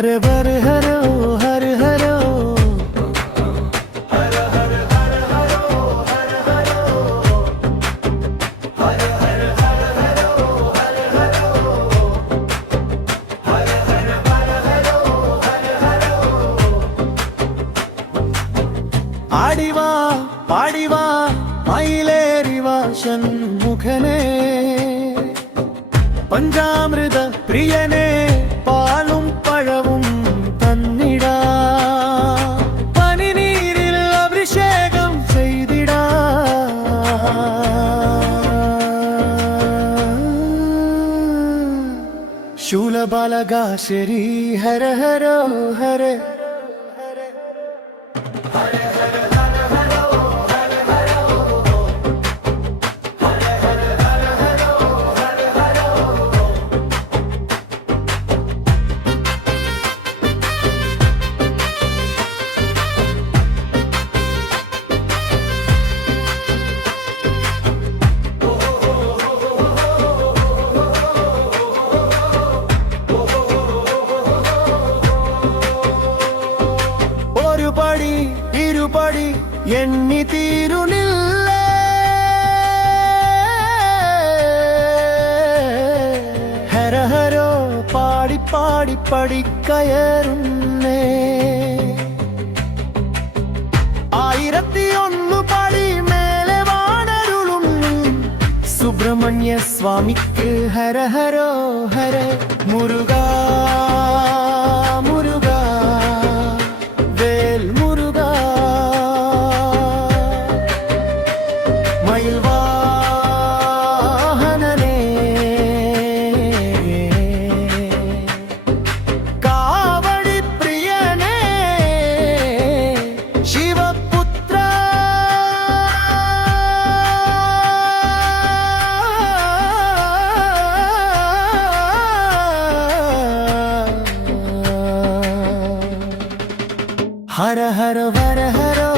हर हर हरो हर हरो हर हर हर हरो हर हरो हर हर हर हरो हर हरो हर हर हर हरो हर हरो आडिवा पाडिवा मयिलेरिवा षण्मुखने പഞ്ചാമൃത പ്രിയനെ പാലും പഴവും തന്നിടാ പനിനീരിൽ അഭിഷേകം ചെയ്തിടാ ശൂലബാലകാ ശരീ ഹര ഹരോ ഹര പടി ഇരുപടി എണ്ണി തീരുന്നില്ലേ ഹര ഹരോ പാടി പാടി പടിക്കയറുന്നേ 1001 പടി മേലെ വാണരുളും സുബ്രഹ്മണ്യ സ്വാമിക്ക് ഹര ഹരോ ഹര മുരുകാ हर हर हर हरो